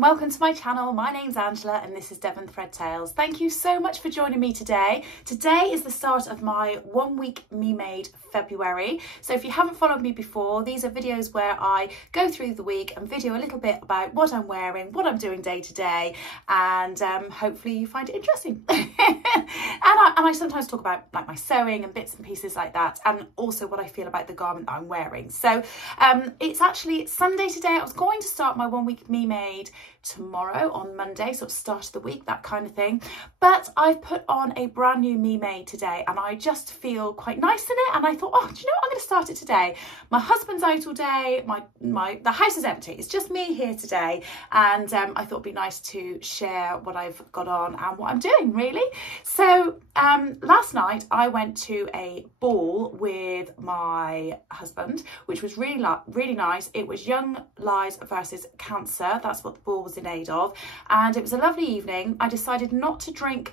and welcome to my channel. My name's Angela and this is Devon Thread Tales. Thank you so much for joining me today. Today is the start of my 1 week Me Made February. So if you haven't followed me before, these are videos where I go through the week and video a little bit about what I'm wearing, what I'm doing day to day, and hopefully you find it interesting. and I sometimes talk about like my sewing and bits and pieces like that, and also what I feel about the garment that I'm wearing. So it's Sunday today. I was going to start my 1 week Me Made tomorrow on Monday, sort of start of the week, that kind of thing, but I've put on a brand new Me Made today and I just feel quite nice in it, and I thought, oh, do you know what, I'm going to start it today. My husband's out all day, the house is empty, it's just me here today, and I thought it'd be nice to share what I've got on and what I'm doing, really. So last night I went to a ball with my husband, which was really nice. It was Young Lives versus Cancer, that's what the ball was in aid of, and it was a lovely evening. I decided not to drink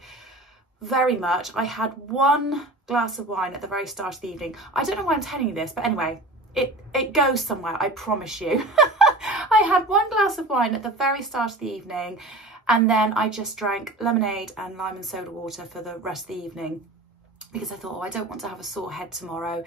very much. I had one glass of wine at the very start of the evening. I don't know why I'm telling you this, but anyway, it goes somewhere, I promise you. I had one glass of wine at the very start of the evening, and then I just drank lemonade and lime and soda water for the rest of the evening, because I thought, oh, I don't want to have a sore head tomorrow.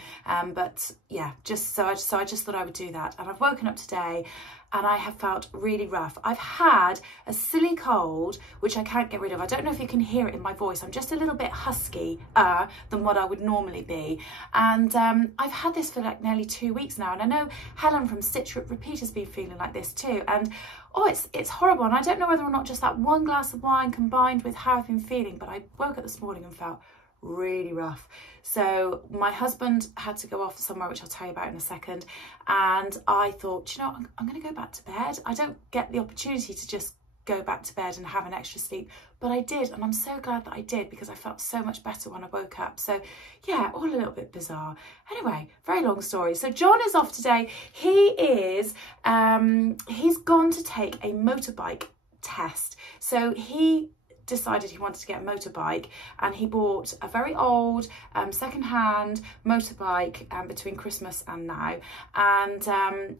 But yeah, so I just thought I would do that. And I've woken up today and I have felt really rough. I've had a silly cold, which I can't get rid of. I don't know if you can hear it in my voice. I'm just a little bit husky than what I would normally be. And I've had this for like nearly 2 weeks now. And I know Helen from Stitch Repeat has been feeling like this too. And oh, it's horrible. And I don't know whether or not just that one glass of wine combined with how I've been feeling, but I woke up this morning and felt really rough. So my husband had to go off somewhere, which I'll tell you about in a second, and I thought, you know, I'm going to go back to bed. I don't get the opportunity to just go back to bed and have an extra sleep, but I did, and I'm so glad that I did, because I felt so much better when I woke up. So yeah, all a little bit bizarre. Anyway, very long story. So John is off today. He's gone to take a motorbike test. So he decided he wanted to get a motorbike, and he bought a very old second-hand motorbike between Christmas and now, and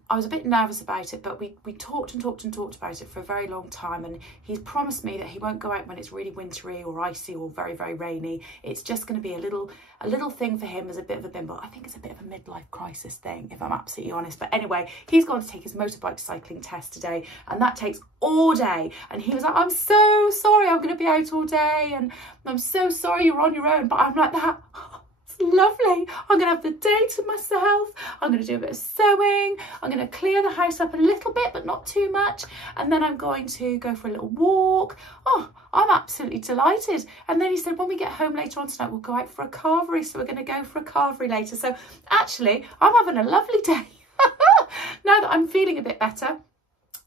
I was a bit nervous about it, but we talked and talked and talked about it for a very long time, and he's promised me that he won't go out when it's really wintry or icy or very, very rainy. It's just going to be a little thing for him as a bit of a bimble. I think it's a bit of a midlife crisis thing, if I'm absolutely honest. But anyway, he's gone to take his motorbike cycling test today, and that takes all day, and he was like, I'm so sorry, I'm going to be out all day, and I'm so sorry you're on your own. But I'm like, that, oh, it's lovely. I'm going to have the day to myself. I'm going to do a bit of sewing. I'm going to clear the house up a little bit, but not too much. And then I'm going to go for a little walk. Oh, I'm absolutely delighted. And then he said, when we get home later on tonight, we'll go out for a carvery. So we're going to go for a carvery later. So actually, I'm having a lovely day now that I'm feeling a bit better.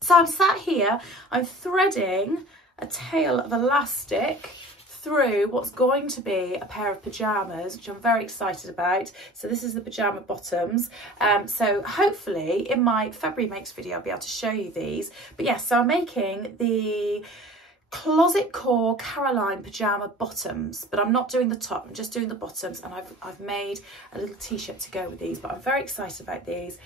So I'm sat here, I'm threading a tail of elastic through what's going to be a pair of pyjamas, which I'm very excited about. So this is the pyjama bottoms. So hopefully in my February Makes video, I'll be able to show you these. But yes, so I'm making the Closet Core Caroline pyjama bottoms, but I'm not doing the top, I'm just doing the bottoms, and I've made a little t-shirt to go with these, but I'm very excited about these.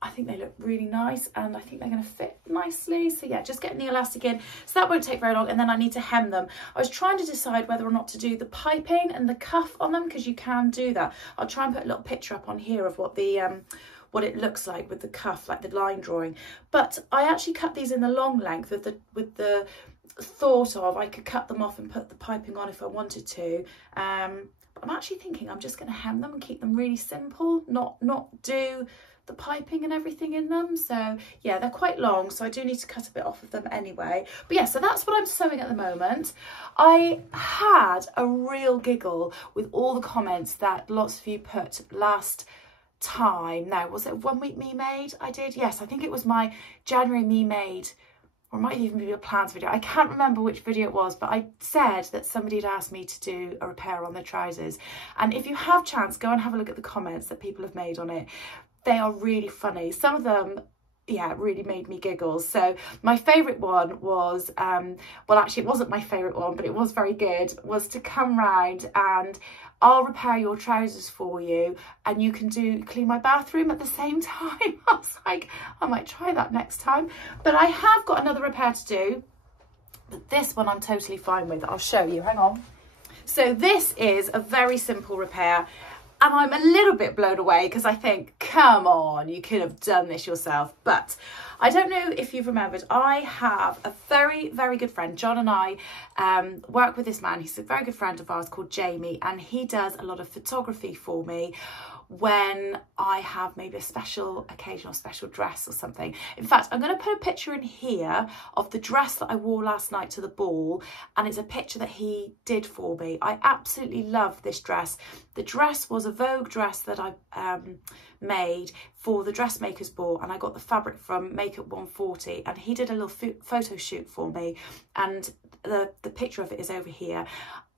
I think they look really nice, and I think they're going to fit nicely. So yeah, just getting the elastic in. So that won't take very long, and then I need to hem them. I was trying to decide whether or not to do the piping and the cuff on them, because you can do that. I'll try and put a little picture up on here of what it looks like with the cuff, like the line drawing. But I actually cut these in the long length with the thought of I could cut them off and put the piping on if I wanted to. But I'm actually thinking I'm just going to hem them and keep them really simple, not do the piping and everything in them. So yeah, they're quite long, so I do need to cut a bit off of them anyway. But yeah, so that's what I'm sewing at the moment. I had a real giggle with all the comments that lots of you put last time. Now, was it 1 week Me Made I did? Yes, I think it was my January Me Made, or it might even be a plans video. I can't remember which video it was, but I said that somebody had asked me to do a repair on their trousers. And if you have chance, go and have a look at the comments that people have made on it. They are really funny. Some of them yeah, it really made me giggle. So my favourite one was, well, actually it wasn't my favourite one, but it was very good, was to come round and I'll repair your trousers for you and you can clean my bathroom at the same time. I was like, I might try that next time. But I have got another repair to do, but this one I'm totally fine with. I'll show you, hang on. So this is a very simple repair. And I'm a little bit blown away because I think, come on, you could have done this yourself. But I don't know if you've remembered, I have a very, very good friend. John and I work with this man. He's a very good friend of ours called Jamie, and he does a lot of photography for me when I have maybe a special occasion or special dress or something. In fact, I'm going to put a picture in here of the dress that I wore last night to the ball, and it's a picture that he did for me. I absolutely love this dress. The dress was a Vogue dress that I made for the dressmakers ball, and I got the fabric from Makeup 140, and he did a little photo shoot for me, and the picture of it is over here.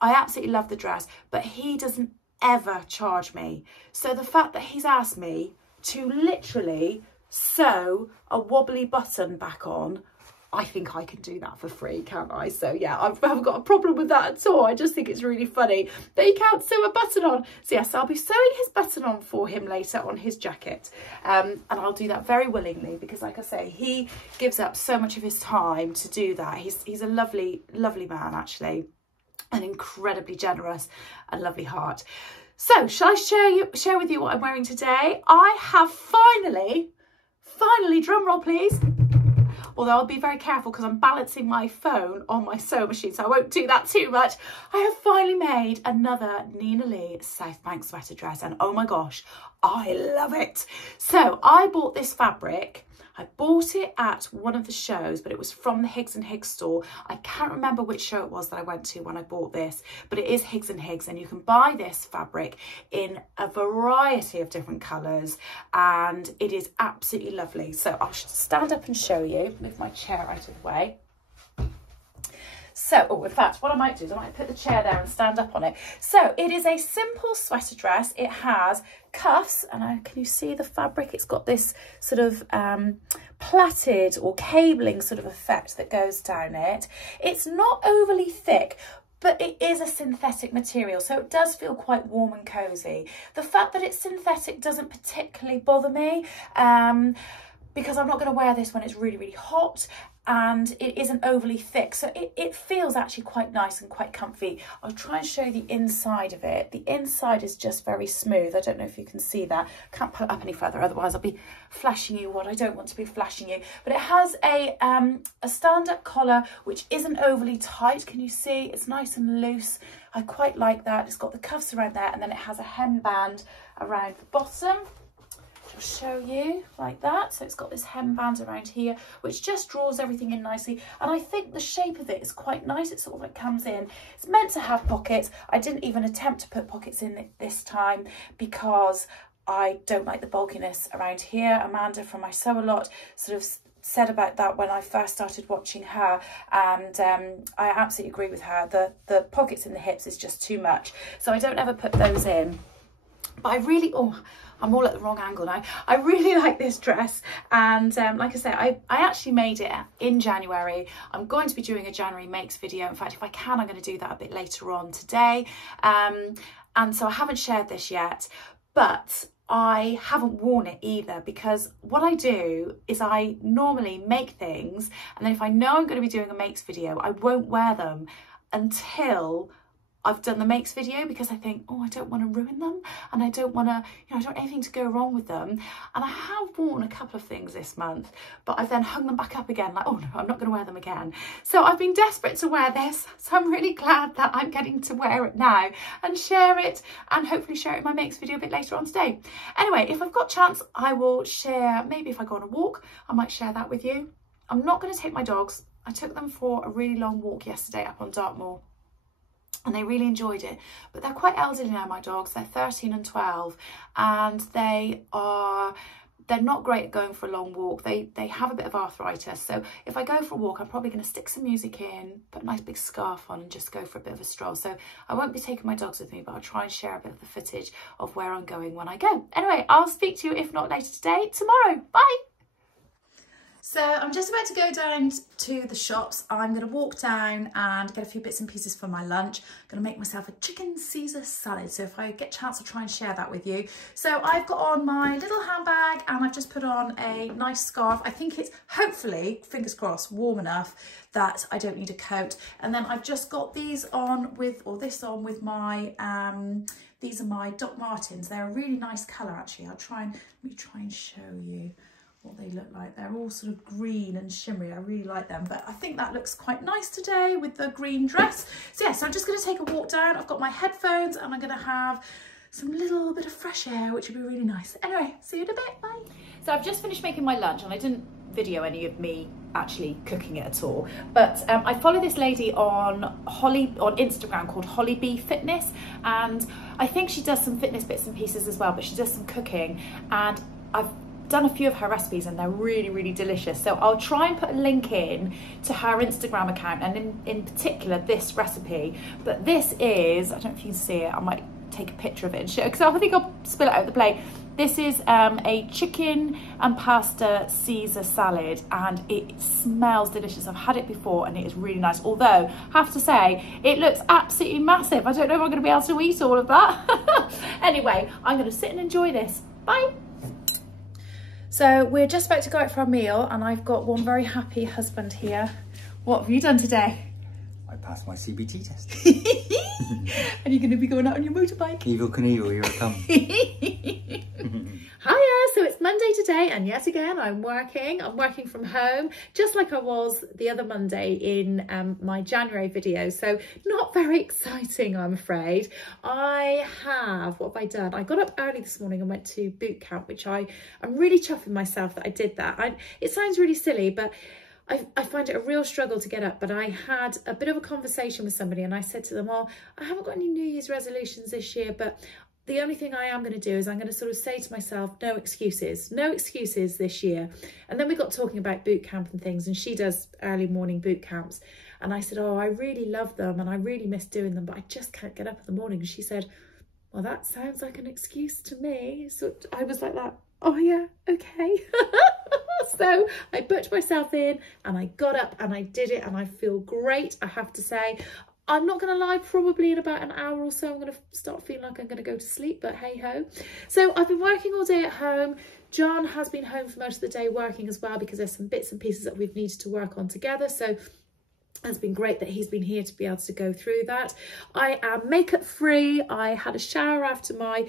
I absolutely love the dress, but he doesn't ever charge me. So the fact that he's asked me to literally sew a wobbly button back on, I think I can do that for free, can't I? So yeah, I haven't got a problem with that at all. I just think it's really funny that he can't sew a button on. So yes, I'll be sewing his button on for him later on his jacket. And I'll do that very willingly because, like I say, he gives up so much of his time to do that. He's a lovely, lovely man, actually. An incredibly generous and lovely heart. So shall I share with you what I'm wearing today? I have finally, drum roll please, although I'll be very careful because I'm balancing my phone on my sewing machine, so I won't do that too much. I have finally made another Nina Lee South Bank sweater dress, and oh my gosh, I love it. So I bought this fabric. I bought it at one of the shows, but it was from the Higgs & Higgs store. I can't remember which show it was that I went to when I bought this, but it is Higgs & Higgs, and you can buy this fabric in a variety of different colours, and it is absolutely lovely. So I'll stand up and show you, move my chair out of the way. So, oh, in fact, what I might do is I might put the chair there and stand up on it. So it is a simple sweater dress. It has cuffs, and can you see the fabric? It's got this sort of plaited or cabling sort of effect that goes down it. It's not overly thick, but it is a synthetic material, so it does feel quite warm and cosy. The fact that it's synthetic doesn't particularly bother me, because I'm not going to wear this when it's really, really hot, and it isn't overly thick, so it feels actually quite nice and quite comfy. I'll try and show you the inside of it. The inside is just very smooth. I don't know if you can see that. Can't put it up any further, otherwise I'll be flashing you what I don't want to be flashing you. But it has a stand-up collar, which isn't overly tight. Can you see? It's nice and loose. I quite like that. It's got the cuffs around there, and then it has a hemband around the bottom. I'll show you like that. So it's got this hemband around here, which just draws everything in nicely, and I think the shape of it is quite nice. It sort of like comes in. It's meant to have pockets. I didn't even attempt to put pockets in it this time because I don't like the bulkiness around here. Amanda from I Sew A Lot sort of said about that when I first started watching her, and I absolutely agree with her. The pockets in the hips is just too much, so I don't ever put those in. But I really, I'm all at the wrong angle now. I really like this dress, and like I say, I actually made it in January. I'm going to be doing a January makes video. In fact, if I can, I'm going to do that a bit later on today. And so I haven't shared this yet, but I haven't worn it either, because what I do is I normally make things, and then if I know I'm going to be doing a makes video, I won't wear them until I've done the makes video, because I think, oh, I don't want to ruin them, and I don't want to, I don't want anything to go wrong with them. And I have worn a couple of things this month, but I've then hung them back up again, like, oh no, I'm not going to wear them again. So I've been desperate to wear this, so I'm really glad that I'm getting to wear it now and share it, and hopefully share it in my makes video a bit later on today. Anyway, if I've got a chance, I will share, maybe if I go on a walk, I might share that with you. I'm not going to take my dogs. I took them for a really long walk yesterday up on Dartmoor, and they really enjoyed it, but they're quite elderly now, my dogs. They're 13 and 12, and they're not great at going for a long walk. They have a bit of arthritis, so if I go for a walk, I'm probably going to stick some music in, put a nice big scarf on, and just go for a bit of a stroll. So I won't be taking my dogs with me, but I'll try and share a bit of the footage of where I'm going when I go. Anyway, I'll speak to you, if not later today, tomorrow. Bye! So I'm just about to go down to the shops. I'm going to walk down and get a few bits and pieces for my lunch. I'm going to make myself a chicken Caesar salad. So if I get a chance, I'll try and share that with you. So I've got on my little handbag and I've just put on a nice scarf. I think it's hopefully, fingers crossed, warm enough that I don't need a coat. And then I've just got these on with, or this on with my, these are my Doc Martens. They're a really nice colour actually. Let me try and show you what they look like. They're all sort of green and shimmery. I really like them, but I think that looks quite nice today with the green dress. So yeah, so I'm just going to take a walk down. I've got my headphones and I'm going to have some little bit of fresh air, which would be really nice. Anyway, see you in a bit, bye. So I've just finished making my lunch and I didn't video any of me actually cooking it at all, but I follow this lady on Instagram called Holly B Fitness, and I think she does some fitness bits and pieces as well, but she does some cooking, and I've done a few of her recipes and they're really, really delicious. So I'll try and put a link in to her Instagram account, and in particular this recipe. But this is, I don't know if you can see it, I might take a picture of it and show, because I think I'll spill it out the plate. This is a chicken and pasta Caesar salad, and it smells delicious. I've had it before and it is really nice, although I have to say it looks absolutely massive. I don't know if I'm going to be able to eat all of that. Anyway, I'm going to sit and enjoy this. Bye. So we're just about to go out for a meal and I've got one very happy husband here. What have you done today? I passed my CBT test. And you're going to be going out on your motorbike? Evel Knievel, here I come. Hiya, so it's Monday today and yet again I'm working from home just like I was the other Monday in my January video, so not very exciting I'm afraid. What have I done? I got up early this morning and went to boot camp, which I'm really chuffing myself that I did that. It sounds really silly, but I find it a real struggle to get up, but I had a bit of a conversation with somebody and I said to them, well, I haven't got any New Year's resolutions this year, but the only thing I am going to do is I'm going to sort of say to myself, no excuses this year. And then we got talking about boot camp and things, and she does early morning boot camps. And I said, oh, I really love them and I really miss doing them, but I just can't get up in the morning. And she said, well, that sounds like an excuse to me. So I was like that, oh yeah, okay. So I booked myself in and I got up and I did it and I feel great, I have to say. I'm not going to lie, probably in about an hour or so I'm going to start feeling like I'm going to go to sleep, but hey ho. So I've been working all day at home. John has been home for most of the day working as well, because there's some bits and pieces that we've needed to work on together. So it's been great that he's been here to be able to go through that. I am makeup free. I had a shower after my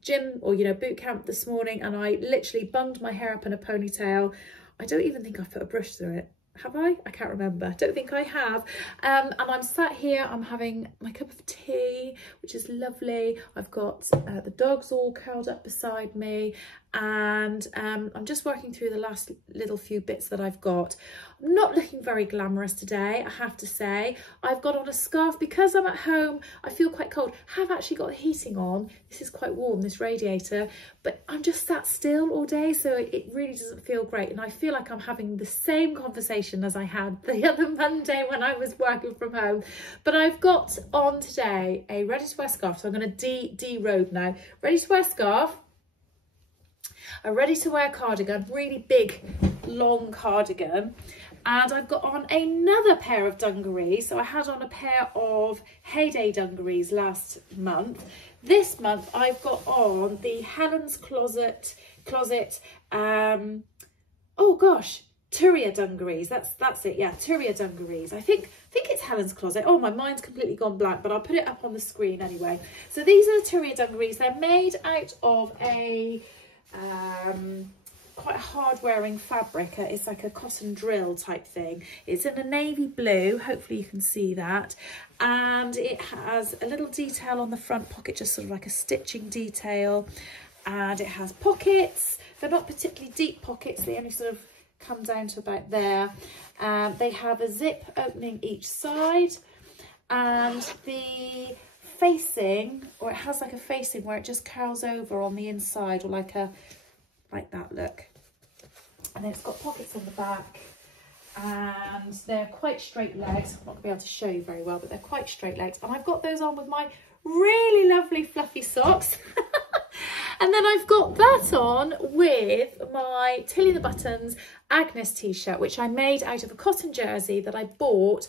gym or boot camp this morning, and I literally bunged my hair up in a ponytail. I don't even think I've put a brush through it. Have I? I can't remember. Don't think I have. And I'm sat here, I'm having my cup of tea, which is lovely. I've got the dogs all curled up beside me, and I'm just working through the last little few bits that I've got. I'm not looking very glamorous today, I have to say. I've got on a scarf because I'm at home. I feel quite cold. I have actually got the heating on. This is quite warm, this radiator, but I'm just sat still all day, so it really doesn't feel great. And I feel like I'm having the same conversation as I had the other Monday when I was working from home. But I've got on today a ready-to-wear scarf, so I'm going to de-robe now. Ready-to-wear scarf, a ready-to-wear cardigan, really big, long cardigan. And I've got on another pair of dungarees. So I had on a pair of Heyday dungarees last month. This month I've got on the Helen's Closet, oh gosh, Turia dungarees. That's it, yeah, Turia dungarees. I think it's Helen's Closet. Oh, my mind's completely gone blank, but I'll put it up on the screen anyway. So these are the Turia dungarees. They're made out of a quite a hard wearing fabric. It's like a cotton drill type thing. It's in a navy blue, hopefully you can see that, and it has a little detail on the front pocket, just sort of like a stitching detail, and it has pockets. They're not particularly deep pockets, they only sort of come down to about there. They have a zip opening each side, and the facing, or it has like a facing where it just curls over on the inside, or like that, look. And then it's got pockets on the back, and they're quite straight legs. I'm not gonna be able to show you very well, but they're quite straight legs. And I've got those on with my really lovely fluffy socks. And then I've got that on with my Tilly the Buttons Agnes t-shirt, which I made out of a cotton jersey that I bought.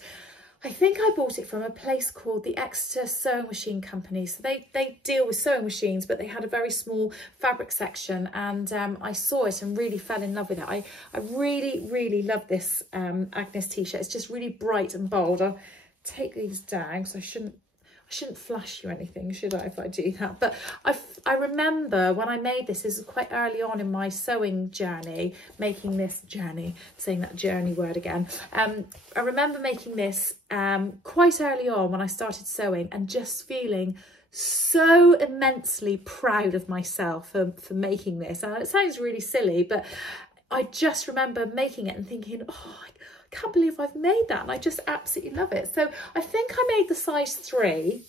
I think I bought it from a place called the Exeter Sewing Machine Company. So they deal with sewing machines, but they had a very small fabric section, and I saw it and really fell in love with it. I really, really love this Agnes t-shirt. It's just really bright and bold. I'll take these down because I shouldn't flash you anything, should I, if I do that? But I remember when I made this is quite early on in my sewing journey, making this journey, saying that journey word again. I remember making this quite early on when I started sewing, and just feeling so immensely proud of myself for making this. And it sounds really silly, but I just remember making it and thinking, oh, I can't believe I've made that, and I just absolutely love it. So I think I made the size 3.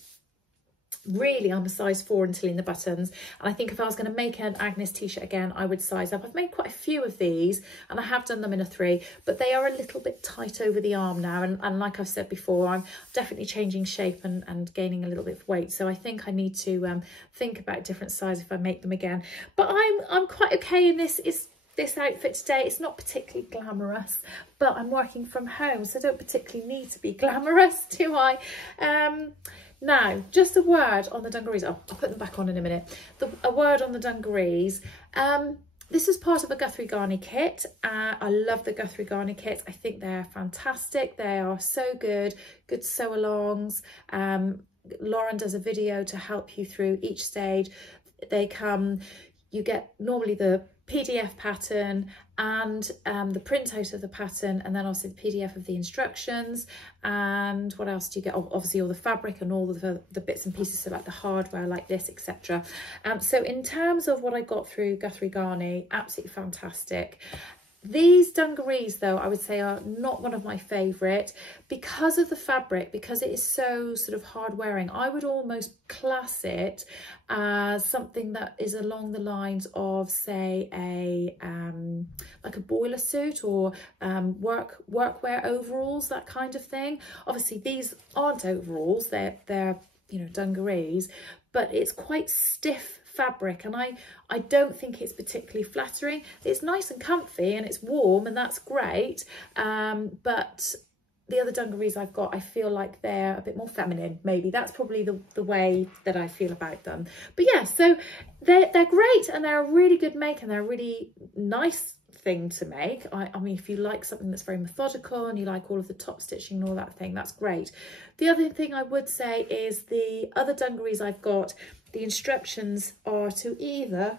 Really, I'm a size 4 in Tilly the Buttons, and I think if I was going to make an Agnes t-shirt again, I would size up. I've made quite a few of these, and I have done them in a 3, but they are a little bit tight over the arm now, and like I've said before, I'm definitely changing shape and gaining a little bit of weight, so I think I need to think about different sizes if I make them again. But I'm quite okay in this. This outfit today, it's not particularly glamorous, but I'm working from home, so I don't particularly need to be glamorous, do I? Now, just a word on the dungarees. I'll put them back on in a minute. A word on the dungarees. This is part of a Guthrie Ghani kit. I love the Guthrie Ghani kits. I think they're fantastic. They are so good sew-alongs. Lauren does a video to help you through each stage. They come, you get normally the PDF pattern and the printout of the pattern, and then also the PDF of the instructions. And what else do you get? Oh, obviously all the fabric and all of the bits and pieces, so like the hardware like this, etc. So in terms of what I got through Guthrie Ghani, absolutely fantastic. These dungarees, though, I would say are not one of my favourite because of the fabric, because it is so sort of hard wearing. I would almost class it as something that is along the lines of, say, like a boiler suit or workwear overalls, that kind of thing. Obviously, these aren't overalls; they're you know, dungarees, but it's quite stiff fabric, and I don't think it's particularly flattering. It's nice and comfy and it's warm, and that's great, but the other dungarees I've got, I feel like they're a bit more feminine. Maybe that's probably the way that I feel about them. But yeah, so they're great, and they're a really good make, and they're a really nice thing to make. I mean, if you like something that's very methodical and you like all of the top stitching and all that thing, that's great. The other thing I would say is the other dungarees I've got, the instructions are to either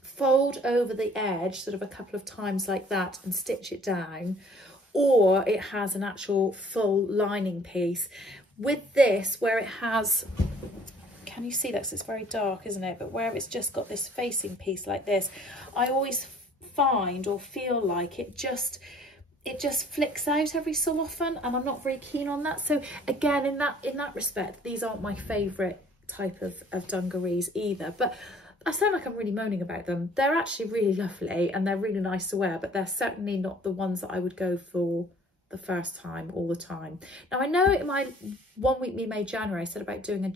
fold over the edge sort of a couple of times like that and stitch it down, or it has an actual full lining piece. With this, where it has, can you see that? 'Cause it's very dark, isn't it? But where it's just got this facing piece like this, I always find or feel like it just flicks out every so often, and I'm not very keen on that. So again, in that respect, these aren't my favourite type of dungarees either. But I sound like I'm really moaning about them. They're actually really lovely and they're really nice to wear, but they're certainly not the ones that I would go for the first time all the time. Now, I know in my 1 week me made January, I said about doing a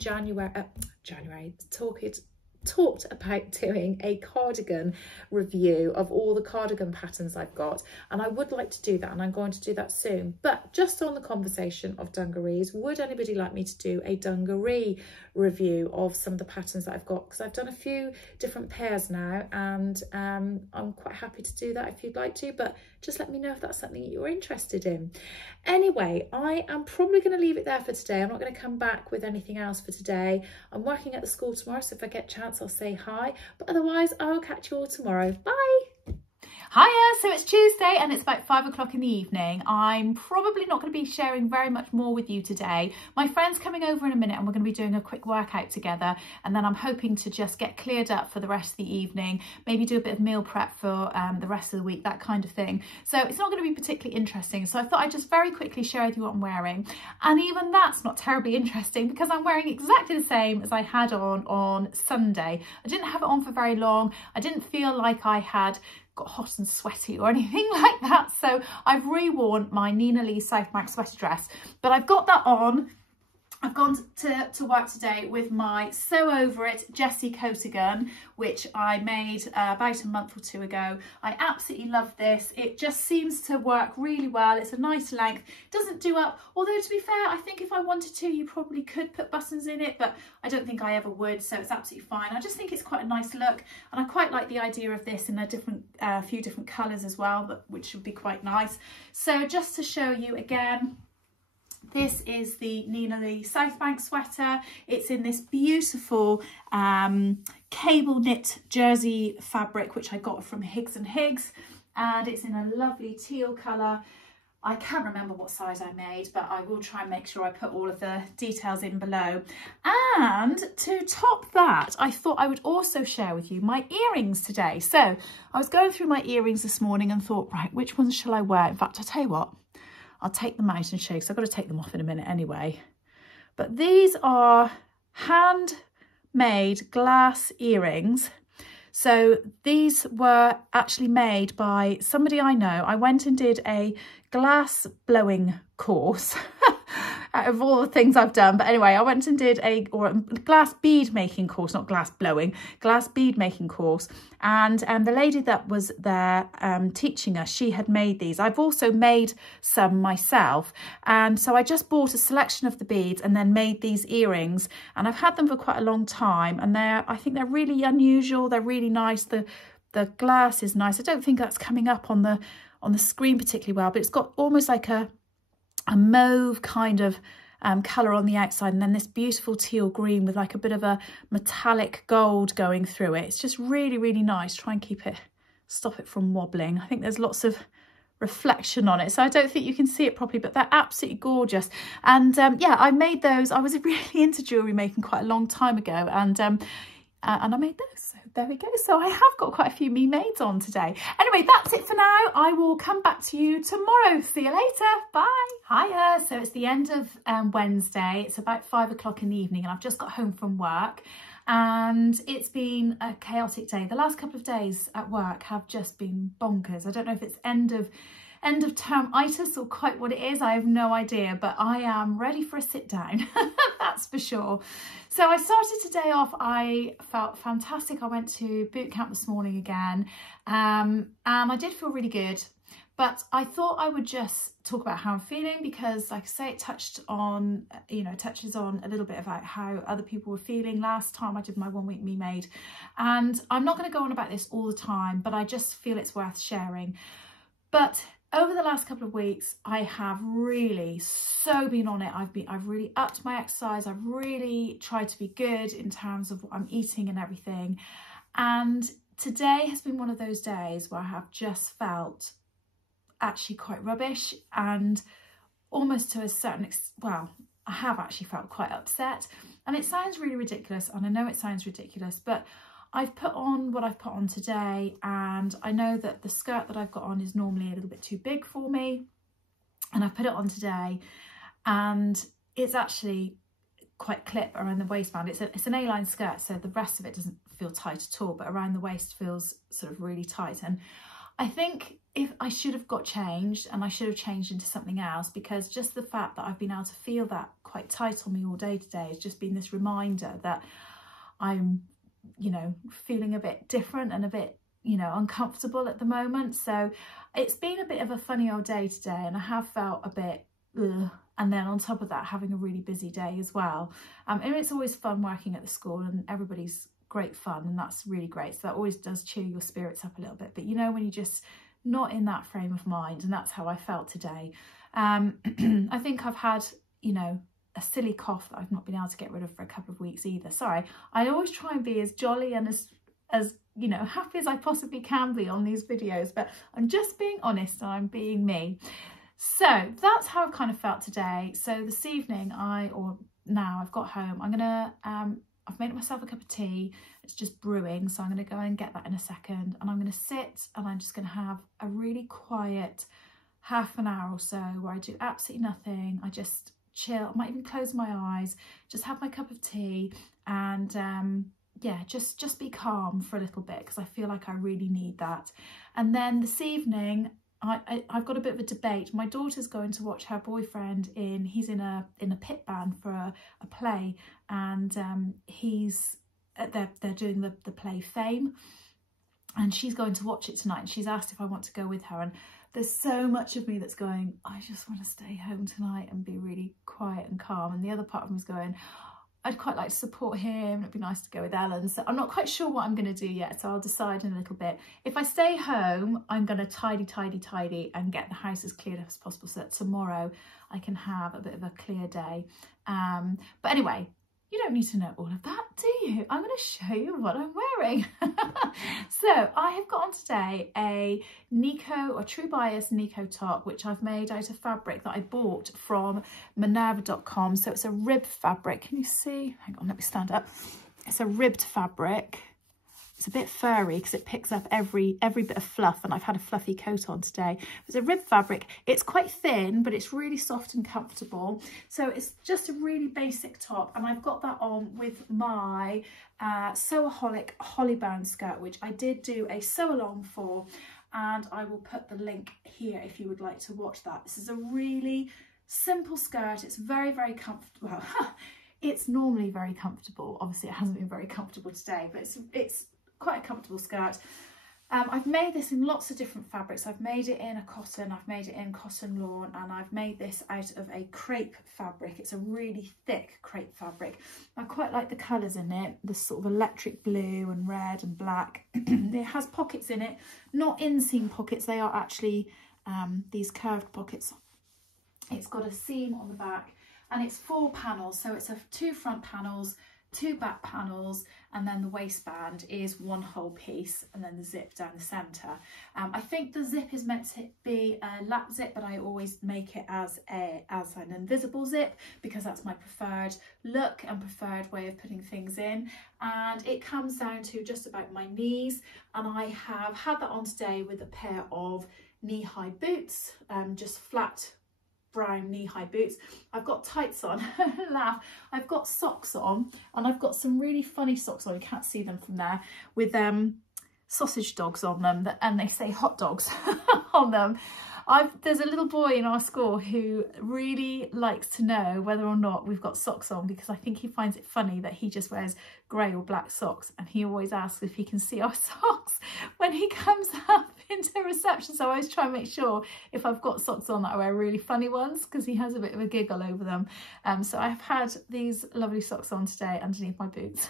talked about doing a cardigan review of all the cardigan patterns I've got, and I would like to do that, and I'm going to do that soon. But just on the conversation of dungarees, would anybody like me to do a dungaree review of some of the patterns that I've got? Because I've done a few different pairs now, and I'm quite happy to do that if you'd like to, but just let me know if that's something that you're interested in. Anyway, I am probably going to leave it there for today. I'm not going to come back with anything else for today. I'm working at the school tomorrow, so if I get a chance I'll say hi, but otherwise I'll catch you all tomorrow. Bye. Hiya, so it's Tuesday and it's about 5 o'clock in the evening. I'm probably not going to be sharing very much more with you today. My friend's coming over in a minute and we're going to be doing a quick workout together, and then I'm hoping to just get cleared up for the rest of the evening, maybe do a bit of meal prep for the rest of the week, that kind of thing. So it's not going to be particularly interesting, so I thought I'd just very quickly share with you what I'm wearing, and even that's not terribly interesting because I'm wearing exactly the same as I had on Sunday. I didn't have it on for very long. I didn't feel like I had got hot and sweaty or anything like that, so I've reworn my Nina Lee Southbank sweater dress, but I've got that on I've gone to work today with my So Over It Jessie Coatigan, which I made about a month or two ago. I absolutely love this. It just seems to work really well. It's a nice length, doesn't do up, although to be fair, I think if I wanted to, you probably could put buttons in it, but I don't think I ever would, so it's absolutely fine. I just think it's quite a nice look, and I quite like the idea of this in a few different colours as well, which would be quite nice. So just to show you again, this is the Nina Lee Southbank sweater. It's in this beautiful cable knit jersey fabric, which I got from Higgs and Higgs, and it's in a lovely teal colour. I can't remember what size I made, but I will try and make sure I put all of the details in below. And to top that, I thought I would also share with you my earrings today. So I was going through my earrings this morning and thought, right, which ones shall I wear? In fact, I'll tell you what, I'll take them out and show you, because I've got to take them off in a minute anyway. But these are handmade glass earrings. So these were actually made by somebody I know. I went and did a glass blowing course out of all the things I've done. But anyway, I went and did a glass bead making course, not glass blowing, glass bead making course. And the lady that was there teaching us, she had made these. I've also made some myself. And so I just bought a selection of the beads and then made these earrings. And I've had them for quite a long time. And I think they're really unusual. They're really nice. The glass is nice. I don't think that's coming up on the screen particularly well, but it's got almost like a mauve kind of colour on the outside, and then this beautiful teal green with like a bit of a metallic gold going through it. It's just really, really nice. Try and stop it from wobbling. I think there's lots of reflection on it, so I don't think you can see it properly, but they're absolutely gorgeous. And yeah, I made those. I was really into jewellery making quite a long time ago, and I made those. So there we go. So I have got quite a few me mades on today. Anyway, that's it for now. I will come back to you tomorrow. See you later. Bye. Hiya. So it's the end of Wednesday. It's about 5 o'clock in the evening, and I've just got home from work, and it's been a chaotic day. The last couple of days at work have just been bonkers. I don't know if it's end of term-itis or quite what it is. I have no idea, but I am ready for a sit down. That's for sure. So I started today off, I felt fantastic. I went to boot camp this morning again, and I did feel really good, but I thought I would just talk about how I'm feeling, because like I say, it touches on a little bit about how other people were feeling last time I did my 1 week me made. And I'm not going to go on about this all the time, but I just feel it's worth sharing. But over the last couple of weeks, I have really so been on it. I've really upped my exercise. I've really tried to be good in terms of what I'm eating and everything. And today has been one of those days where I have just felt actually quite rubbish, and almost to a certain extent, well, I have actually felt quite upset. And it sounds really ridiculous, and I know it sounds ridiculous, but I've put on what I've put on today, and I know that the skirt that I've got on is normally a little bit too big for me, and I've put it on today, and it's actually quite clip around the waistband. It's an A-line skirt, so the rest of it doesn't feel tight at all, but around the waist feels sort of really tight. And I think if I should have got changed, and I should have changed into something else, because just the fact that I've been able to feel that quite tight on me all day today has just been this reminder that I'm, you know, feeling a bit different and a bit, you know, uncomfortable at the moment. So it's been a bit of a funny old day today, and I have felt a bit ugh. And then on top of that, having a really busy day as well. And it's always fun working at the school, and everybody's great fun, and that's really great. So that always does cheer your spirits up a little bit. But you know, when you're just not in that frame of mind, and that's how I felt today. I think I've had, you know, a silly cough that I've not been able to get rid of for a couple of weeks either. Sorry, I always try and be as jolly and as you know, happy as I possibly can be on these videos, but I'm just being honest and I'm being me. So that's how I've kind of felt today. So this evening, now I've got home, I'm gonna I've made myself a cup of tea. It's just brewing, so I'm gonna go and get that in a second, and I'm gonna sit and I'm just gonna have a really quiet half an hour or so where I do absolutely nothing. I just chill. I might even close my eyes, just have my cup of tea, and yeah, just be calm for a little bit, because I feel like I really need that. And then this evening, I've got a bit of a debate. My daughter's going to watch her boyfriend he's in a pit band for a play, and they're doing the play Fame, and she's going to watch it tonight, and she's asked if I want to go with her, and there's so much of me that's going, I just want to stay home tonight and be really quiet and calm, and the other part of me is going, I'd quite like to support him, it'd be nice to go with Ellen. So I'm not quite sure what I'm going to do yet, so I'll decide in a little bit. If I stay home, I'm going to tidy and get the house as cleared up as possible so that tomorrow I can have a bit of a clear day. But anyway, you don't need to know all of that, do you? I'm going to show you what I'm wearing. So I have got on today a Nico or True Bias Nico top, which I've made out of fabric that I bought from Minerva.com. So it's a ribbed fabric. Can you see? Hang on, let me stand up. It's a ribbed fabric. It's a bit furry because it picks up every bit of fluff, and I've had a fluffy coat on today. It's a ribbed fabric. It's quite thin, but it's really soft and comfortable. So it's just a really basic top, and I've got that on with my Sewaholic Hollybound skirt, which I did do a sew along for, and I will put the link here if you would like to watch that. This is a really simple skirt. It's very, very comfortable. Well, it's normally very comfortable. Obviously, it hasn't been very comfortable today, but it's quite a comfortable skirt. I've made this in lots of different fabrics. I've made it in a cotton, I've made it in cotton lawn, and I've made this out of a crepe fabric. It's a really thick crepe fabric. I quite like the colours in it, this sort of electric blue and red and black. It has pockets in it, not inseam pockets, they are actually these curved pockets. It's got a seam on the back, and it's 4 panels, so it's 2 front panels, 2 back panels, and then the waistband is 1 whole piece, and then the zip down the centre. I think the zip is meant to be a lap zip, but I always make it as an invisible zip because that's my preferred look and preferred way of putting things in. And it comes down to just about my knees, and I have had that on today with a pair of knee-high boots, just flat brown knee-high boots. I've got tights on, laugh, I've got socks on, and I've got some really funny socks on, you can't see them from there, with sausage dogs on them, and they say hot dogs on them. There's a little boy in our school who really likes to know whether or not we've got socks on, because I think he finds it funny that he just wears grey or black socks, and he always asks if he can see our socks when he comes up into reception. So I always try and make sure if I've got socks on that I wear really funny ones, because he has a bit of a giggle over them. So I've had these lovely socks on today underneath my boots.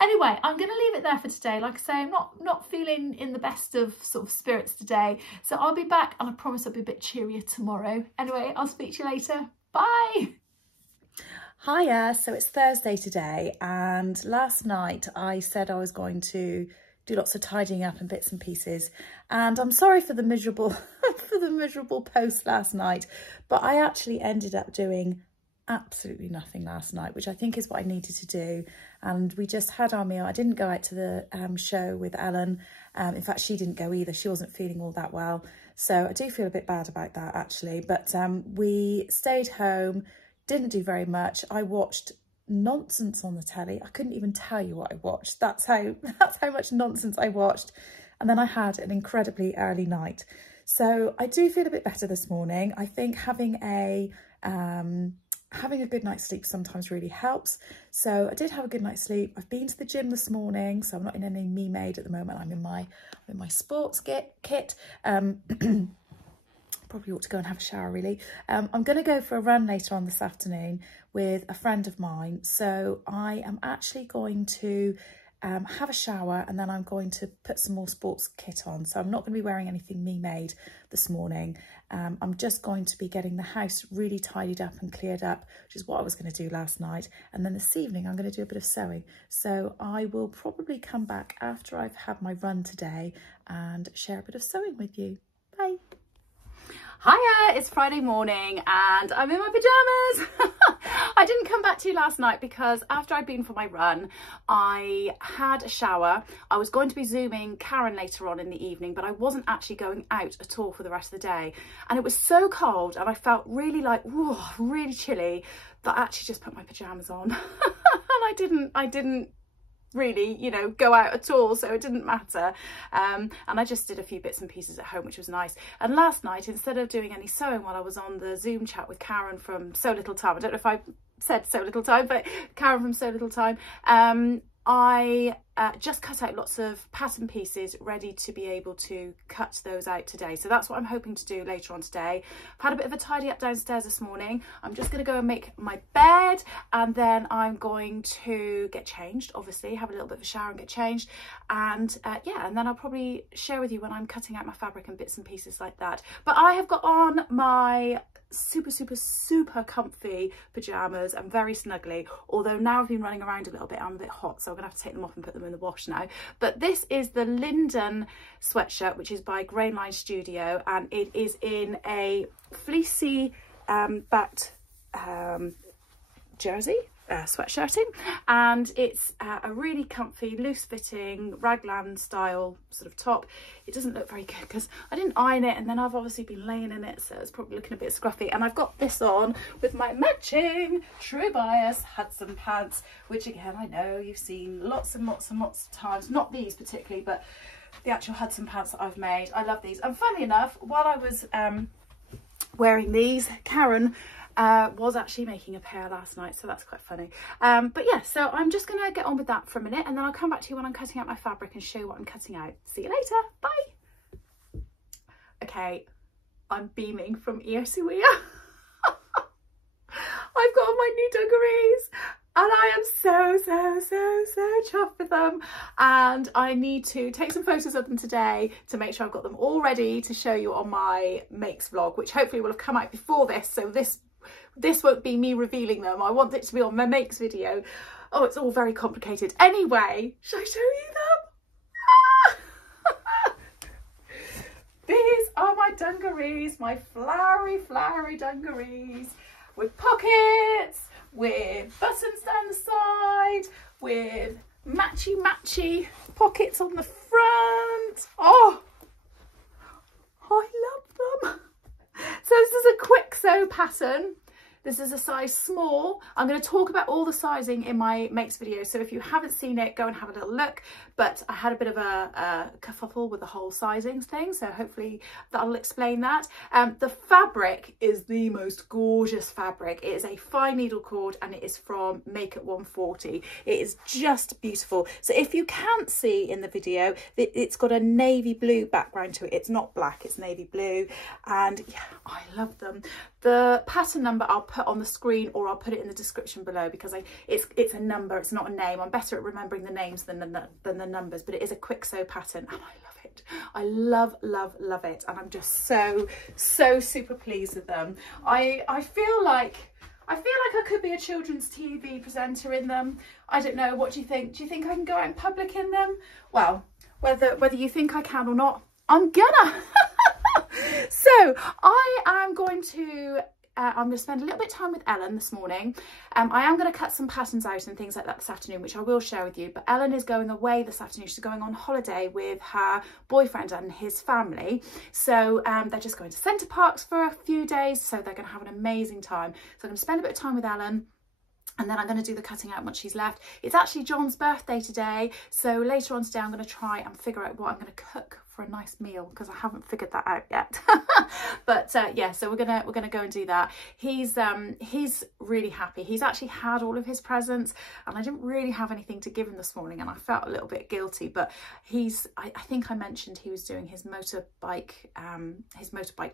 Anyway, I'm going to leave it there for today. Like I say, I'm not feeling in the best of sort of spirits today, so I'll be back, and I promise I'll be a bit cheerier tomorrow. Anyway, I'll speak to you later. Bye. Hiya, so it's Thursday today, and last night I said I was going to do lots of tidying up and bits and pieces, and I'm sorry for the miserable post last night, but I actually ended up doing absolutely nothing last night, which I think is what I needed to do. And we just had our meal. I didn't go out to the show with Ellen. In fact, she didn't go either. She wasn't feeling all that well, so I do feel a bit bad about that actually. But we stayed home, didn't do very much. I watched nonsense on the telly. I couldn't even tell you what I watched. That's how much nonsense I watched. And then I had an incredibly early night, so I do feel a bit better this morning. I think having a good night's sleep sometimes really helps. So I did have a good night's sleep. I've been to the gym this morning, so I'm not in any me made at the moment. I'm in my sports kit. Probably ought to go and have a shower really. I'm going to go for a run later on this afternoon with a friend of mine, so I am actually going to have a shower, and then I'm going to put some more sports kit on. So I'm not going to be wearing anything me made this morning. I'm just going to be getting the house really tidied up and cleared up, which is what I was going to do last night. And then this evening I'm going to do a bit of sewing. So I will probably come back after I've had my run today and share a bit of sewing with you. Bye. Hiya, it's Friday morning and I'm in my pyjamas. I didn't come back to you last night because after I'd been for my run, I had a shower. I was going to be Zooming Karen later on in the evening, but I wasn't actually going out at all for the rest of the day. And it was so cold and I felt really like, whoa, really chilly, that I actually just put my pyjamas on. And I didn't really, you know, go out at all, so it didn't matter. And I just did a few bits and pieces at home, which was nice. And last night, instead of doing any sewing while I was on the Zoom chat with Karen from Sew Little Time, I don't know if I said Sew Little Time, but Karen from Sew Little Time, I just cut out lots of pattern pieces ready to be able to cut those out today. So that's what I'm hoping to do later on today. I've had a bit of a tidy up downstairs this morning. I'm just going to go and make my bed, and then I'm going to get changed, obviously, have a little bit of a shower and get changed. And yeah, and then I'll probably share with you when I'm cutting out my fabric and bits and pieces like that. But I have got on my super comfy pajamas and very snuggly, although now I've been running around a little bit, I'm a bit hot, so I'm gonna have to take them off and put them in the wash now. But this is the Linden sweatshirt, which is by Grainline Studio, and it is in a fleecy backed jersey sweatshirting, and it's a really comfy, loose fitting raglan style sort of top. It doesn't look very good because I didn't iron it, and then I've obviously been laying in it, so it's probably looking a bit scruffy. And I've got this on with my matching True Bias Hudson pants, which again, I know you've seen lots and lots and lots of times, not these particularly, but the actual Hudson pants that I've made. I love these. And funnily enough, while I was wearing these, Karen was actually making a pair last night, so that's quite funny. But yeah, so I'm just gonna get on with that for a minute, and then I'll come back to you when I'm cutting out my fabric and show you what I'm cutting out. See you later, bye. Okay, I'm beaming from ear to ear. I've got on my new dungarees, and I am so chuffed with them, and I need to take some photos of them today to make sure I've got them all ready to show you on my makes vlog, which hopefully will have come out before this, so this won't be me revealing them. I want it to be on my makes video. Oh, it's all very complicated. Anyway, shall I show you them? These are my dungarees, my flowery dungarees, with pockets, with buttons down the side, with matchy pockets on the front. Oh, I love them. So this is a quick sew pattern. This is a size small. I'm going to talk about all the sizing in my makes video, so if you haven't seen it, go and have a little look. But I had a bit of a kerfuffle with the whole sizing thing, so hopefully that'll explain that. The fabric is the most gorgeous fabric. It is a fine needle cord, and it is from Make It 140. It is just beautiful. So if you can't see in the video, it's got a navy blue background to it. It's not black, it's navy blue, and yeah, I love them. The pattern number I'll put on the screen, or I'll put it in the description below, because it's a number, it's not a name. I'm better at remembering the names than the numbers, but it is a quick sew pattern, and I love it. I love it, and I'm just so super pleased with them. I feel like I could be a children's TV presenter in them. I don't know, what do you think? Do you think I can go out in public in them? Well, whether you think I can or not, I'm gonna. So I am going to spend a little bit of time with Ellen this morning. I am going to cut some patterns out and things like that this afternoon, which I will share with you. But Ellen is going away this afternoon. She's going on holiday with her boyfriend and his family. So they're just going to Center Parcs for a few days. So they're going to have an amazing time. So I'm going to spend a bit of time with Ellen, and then I'm going to do the cutting out once she's left. It's actually John's birthday today, so later on today I'm going to try and figure out what I'm going to cook for a nice meal, because I haven't figured that out yet. But yeah, so we're gonna go and do that. He's really happy. He's actually had all of his presents, and I didn't really have anything to give him this morning, and I felt a little bit guilty. But I think I mentioned he was doing his motorbike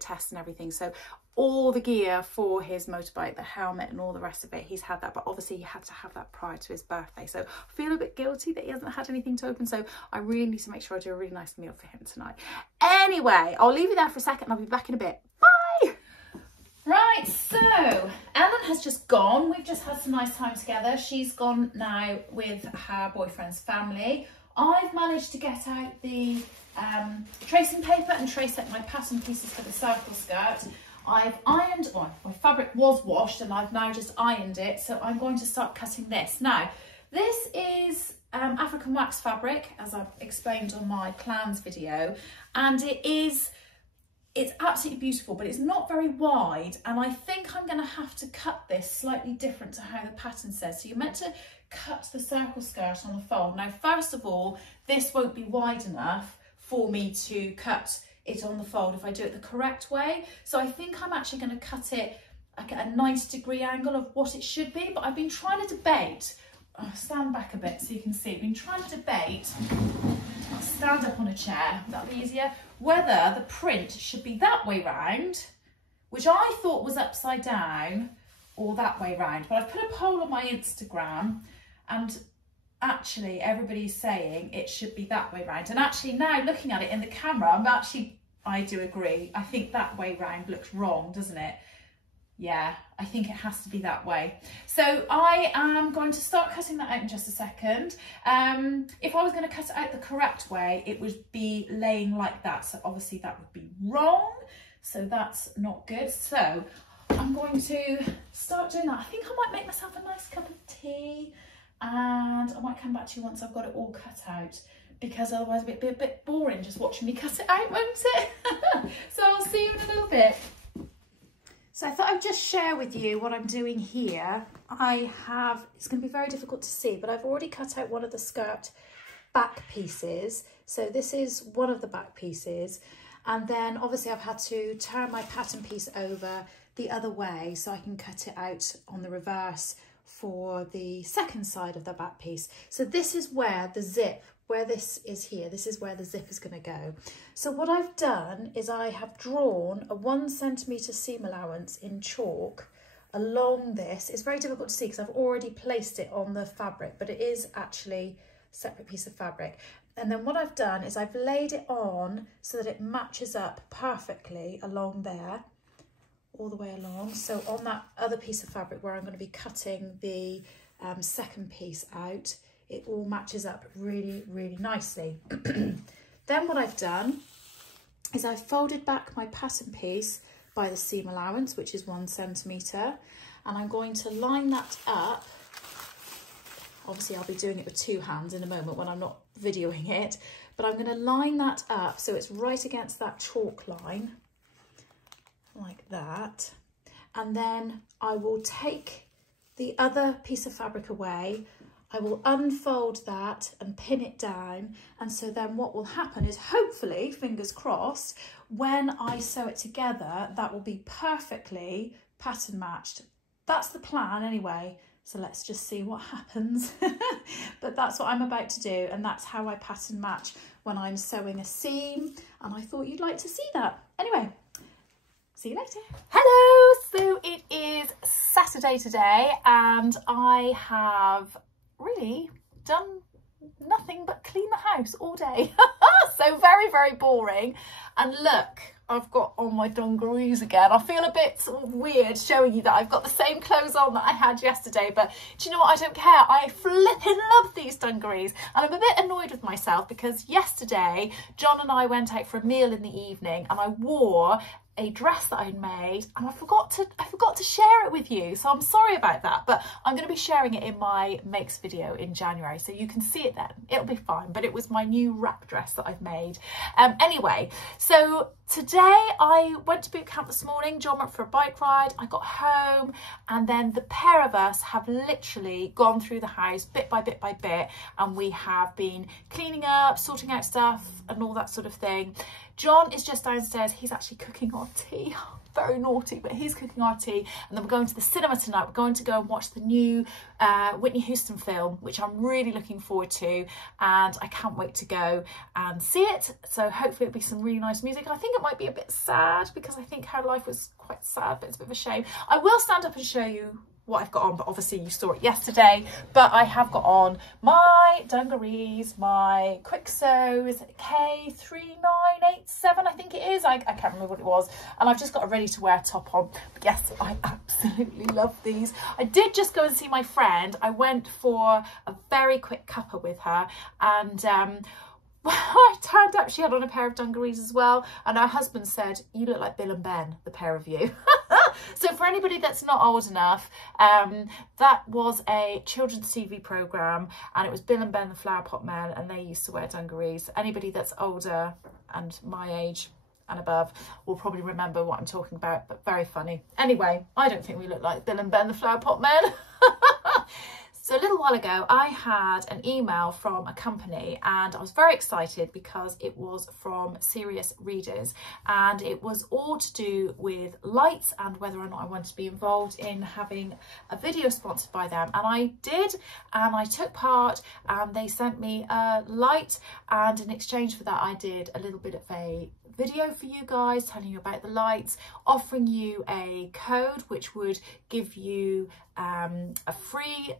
test and everything, so all the gear for his motorbike, the helmet and all the rest of it, he's had that. But obviously he had to have that prior to his birthday, so I feel a bit guilty that he hasn't had anything to open. So I really need to make sure I do a really nice meal for him tonight. Anyway, I'll leave you there for a second, and I'll be back in a bit. Bye. Right, so Ellen has just gone. We've just had some nice time together. She's gone now with her boyfriend's family. I've managed to get out the tracing paper and trace out my pattern pieces for the circle skirt. I've ironed, well, my fabric was washed, and I've now just ironed it, so I'm going to start cutting this. Now, this is African wax fabric, as I've explained on my plans video, and it's absolutely beautiful, but it's not very wide, and I think I'm going to have to cut this slightly different to how the pattern says. So you're meant to cut the circle skirt on the fold. Now, first of all, this won't be wide enough for me to cut it on the fold if I do it the correct way. So I think I'm actually going to cut it like at a 90-degree angle of what it should be, but I've been trying to debate. I'll stand back a bit so you can see. I've been trying to debate, I'll stand up on a chair, that'll be easier, whether the print should be that way round, which I thought was upside down, or that way round. But I've put a poll on my Instagram and actually everybody's saying it should be that way round. And actually now looking at it in the camera, I do agree. I think that way round looks wrong, doesn't it? Yeah, I think it has to be that way. So I am going to start cutting that out in just a second. If I was going to cut it out the correct way, it would be laying like that. So obviously that would be wrong. So that's not good. So I'm going to start doing that. I think I might make myself a nice cup of tea and I might come back to you once I've got it all cut out, because otherwise it'd be a bit boring just watching me cut it out, won't it? So I'll see you in a little bit. So I thought I'd just share with you what I'm doing here. It's going to be very difficult to see, but I've already cut out one of the skirt back pieces. So this is one of the back pieces. And then obviously I've had to turn my pattern piece over the other way so I can cut it out on the reverse for the second side of the back piece. So this is where the zip, where this is here, this is where the zip is going to go. So what I've done is I have drawn a 1 centimetre seam allowance in chalk along this. It's very difficult to see because I've already placed it on the fabric, but it is actually a separate piece of fabric. And then what I've done is I've laid it on so that it matches up perfectly along there, all the way along. So on that other piece of fabric where I'm going to be cutting the second piece out, it all matches up really, really nicely. Then what I've done is I've folded back my pattern piece by the seam allowance, which is 1 centimetre, and I'm going to line that up. Obviously I'll be doing it with 2 hands in a moment when I'm not videoing it, but I'm going to line that up so it's right against that chalk line, like that. And then I will take the other piece of fabric away, I will unfold that and pin it down, and so then what will happen is, hopefully, fingers crossed, when I sew it together, that will be perfectly pattern matched. That's the plan anyway, so let's just see what happens. But that's what I'm about to do, and that's how I pattern match when I'm sewing a seam, and I thought you'd like to see that. Anyway, see you later. Hello, so it is Saturday today, and I have really done nothing but clean the house all day. So very, very boring. And look, I've got on my dungarees again. I feel a bit sort of weird showing you that I've got the same clothes on that I had yesterday, but do you know what? I don't care. I flipping love these dungarees, and I'm a bit annoyed with myself because yesterday John and I went out for a meal in the evening and I wore a dress that I'd made and I forgot to share it with you, so I'm sorry about that, but I'm going to be sharing it in my makes video in January, so you can see it then. It'll be fine, but it was my new wrap dress that I've made. Anyway, so today I went to boot camp this morning. John went for a bike ride, I got home, and then the pair of us have literally gone through the house bit by bit by bit, and we have been cleaning up, sorting out stuff and all that sort of thing. John is just downstairs, he's actually cooking our tea. Very naughty, but he's cooking our tea. And then we're going to the cinema tonight. We're going to go and watch the new Whitney Houston film, which I'm really looking forward to, and I can't wait to go and see it. So hopefully it'll be some really nice music. I think it might be a bit sad because I think her life was quite sad, but it's a bit of a shame. I will stand up and show you what I've got on, but obviously you saw it yesterday. But I have got on my dungarees, my Quick Sew, is it K3987, I think it is, I can't remember what it was, and I've just got a ready to wear top on. But yes, I absolutely love these. I did just go and see my friend. I went for a very quick cuppa with her, and I turned up, she had on a pair of dungarees as well, and her husband said, "You look like Bill and Ben, the pair of you." So for anybody that's not old enough, that was a children's TV programme, and it was Bill and Ben the Flower Pot Men, and they used to wear dungarees. Anybody that's older and my age and above will probably remember what I'm talking about, but very funny. Anyway, I don't think we look like Bill and Ben the Flower Pot Men. So a little while ago, I had an email from a company and I was very excited because it was from Serious Readers and it was all to do with lights and whether or not I wanted to be involved in having a video sponsored by them. And I did, and I took part, and they sent me a light, and in exchange for that I did a little bit of a video for you guys telling you about the lights, offering you a code which would give you a free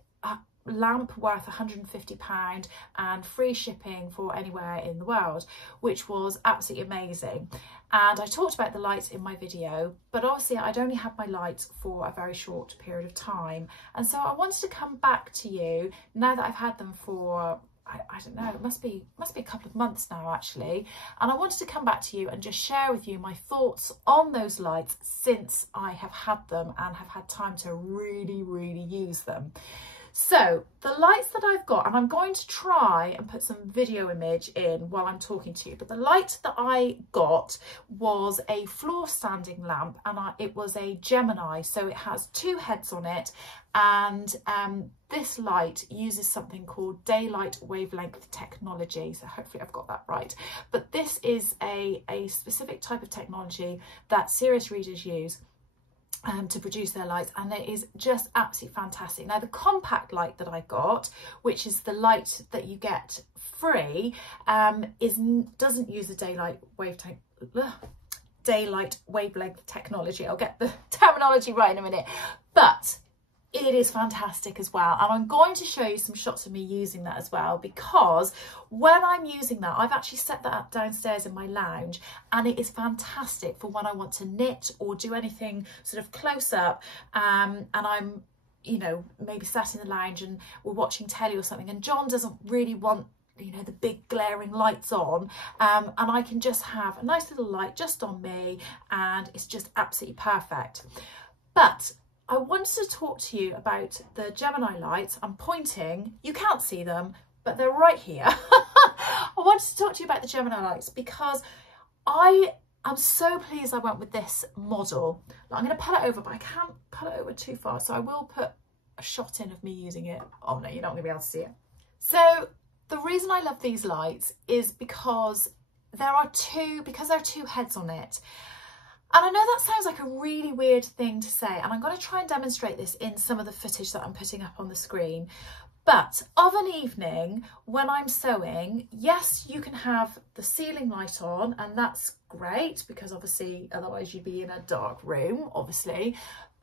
lamp worth £150 and free shipping for anywhere in the world, which was absolutely amazing. And I talked about the lights in my video, but obviously I'd only had my lights for a very short period of time, and so I wanted to come back to you now that I've had them for I don't know, it must be a couple of months now actually, and I wanted to come back to you and just share with you my thoughts on those lights since I have had them and have had time to really use them. So the lights that I've got, and I'm going to try and put some video image in while I'm talking to you, but the light that I got was a floor standing lamp, and it was a Gemini, so it has 2 heads on it, and this light uses something called daylight wavelength technology, so hopefully I've got that right. But this is a specific type of technology that Serious Readers use to produce their lights, and it is just absolutely fantastic. Now the compact light that I got, which is the light that you get free, doesn't use the daylight wavelength technology. I'll get the terminology right in a minute, but it is fantastic as well, and I'm going to show you some shots of me using that as well, because when I'm using that, I've actually set that up downstairs in my lounge, and it is fantastic for when I want to knit or do anything sort of close up, and I'm, you know, maybe sat in the lounge and we're watching telly or something, and John doesn't really want, you know, the big glaring lights on, and I can just have a nice little light just on me, and it's just absolutely perfect. But I wanted to talk to you about the Gemini lights. I'm pointing, you can't see them, but they're right here. I wanted to talk to you about the Gemini lights because I am so pleased I went with this model. I'm going to pull it over, but I can't pull it over too far, so I will put a shot in of me using it. Oh no, you're not going to be able to see it. So the reason I love these lights is because there are 2 heads on it. And I know that sounds like a really weird thing to say, and I'm going to try and demonstrate this in some of the footage that I'm putting up on the screen. But of an evening when I'm sewing, yes, you can have the ceiling light on, and that's great because obviously otherwise you'd be in a dark room, obviously.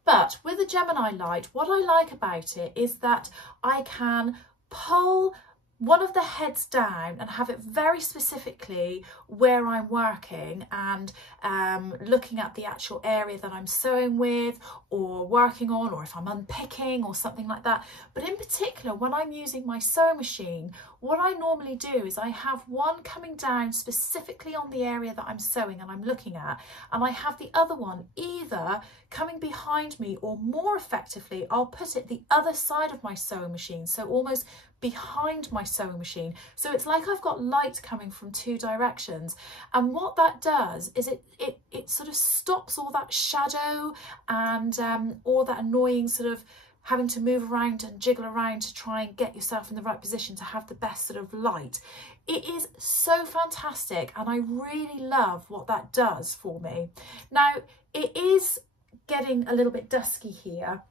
But with the Gemini light, what I like about it is that I can pull one of the heads down and have it very specifically where I'm working and looking at the actual area that I'm sewing with or working on, or if I'm unpicking or something like that. But in particular, when I'm using my sewing machine, what I normally do is I have one coming down specifically on the area that I'm sewing and I'm looking at, and I have the other one either coming behind me, or more effectively, I'll put it the other side of my sewing machine, so almost behind my sewing machine. So it's like I've got light coming from 2 directions, and what that does is it sort of stops all that shadow and all that annoying sort of having to move around and jiggle around to try and get yourself in the right position to have the best sort of light. It is so fantastic, and I really love what that does for me. Now it is getting a little bit dusky here,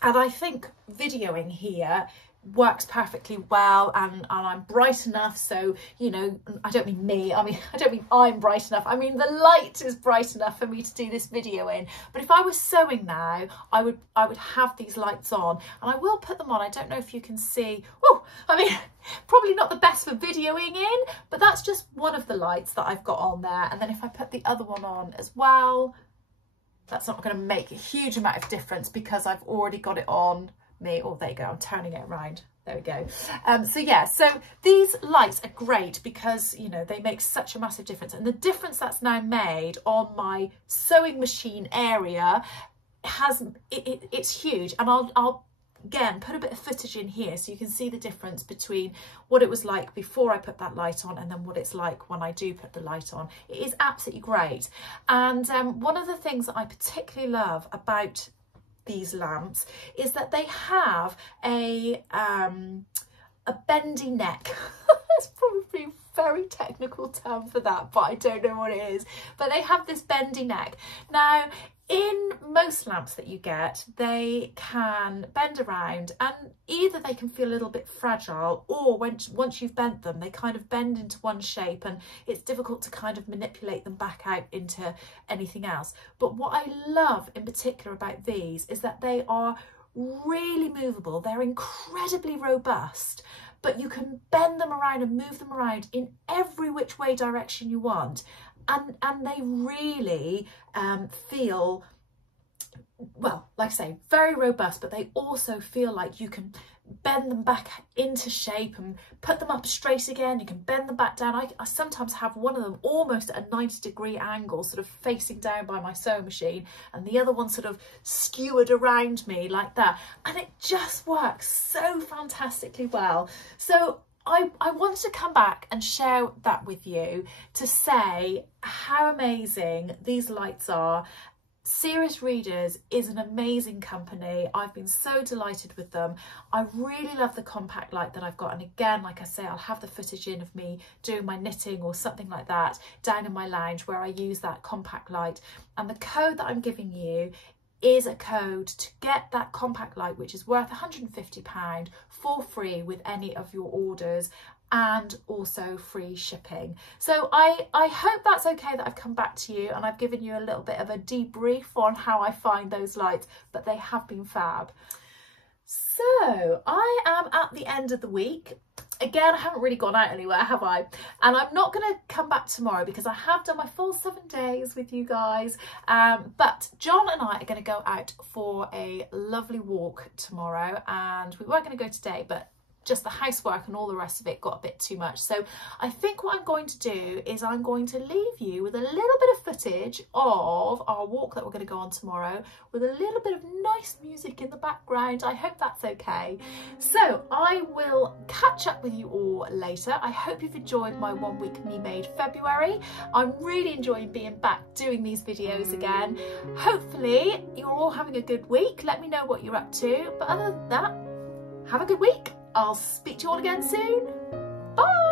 and I think videoing here works perfectly well, and I'm bright enough, so, you know, I don't mean me, I don't mean I'm bright enough, I mean the light is bright enough for me to do this video in. But if I was sewing now, I would have these lights on, and I will put them on. I don't know if you can see, oh, I mean, probably not the best for videoing in, but that's just one of the lights that I've got on there. And then if I put the other one on as well, that's not going to make a huge amount of difference because I've already got it on me. Oh, there you go, I'm turning it around, there we go. So yeah, so these lights are great because, you know, they make such a massive difference, and the difference that's now made on my sewing machine area it's huge. And I'll again put a bit of footage in here so you can see the difference between what it was like before I put that light on and then what it's like when I do put the light on. It is absolutely great. And one of the things that I particularly love about these lamps is that they have a bendy neck. That's probably a very technical term for that, but I don't know what it is. But they have this bendy neck. Now, in most lamps that you get, they can bend around, and either they can feel a little bit fragile, or once you've bent them, they kind of bend into one shape and it's difficult to kind of manipulate them back out into anything else. But what I love in particular about these is that they are really movable. They're incredibly robust, but you can bend them around and move them around in every which way direction you want. And they really feel, well, like I say, very robust, but they also feel like you can bend them back into shape and put them up straight again. You can bend them back down. I sometimes have one of them almost at a 90-degree angle, sort of facing down by my sewing machine, and the other one sort of skewered around me like that. And it just works so fantastically well. So I wanted to come back and share that with you to say how amazing these lights are. Serious Readers is an amazing company. I've been so delighted with them. I really love the compact light that I've got, and again, like I say, I'll have the footage in of me doing my knitting or something like that down in my lounge where I use that compact light. And the code that I'm giving you is a code to get that compact light, which is worth £150 for free with any of your orders, and also free shipping. So I hope that's okay that I've come back to you and I've given you a little bit of a debrief on how I find those lights, but they have been fab. So I am at the end of the week. Again, I haven't really gone out anywhere, have I? And I'm not going to come back tomorrow because I have done my full 7 days with you guys. But John and I are going to go out for a lovely walk tomorrow, and we weren't going to go today, but just the housework and all the rest of it got a bit too much. So I think what I'm going to do is I'm going to leave you with a little bit of footage of our walk that we're going to go on tomorrow, with a little bit of nice music in the background. I hope that's okay. So I will catch up with you all later. I hope you've enjoyed my 1 week Me Made February. I'm really enjoying being back doing these videos again. Hopefully you're all having a good week. Let me know what you're up to. But other than that, have a good week. I'll speak to you all again soon. Bye!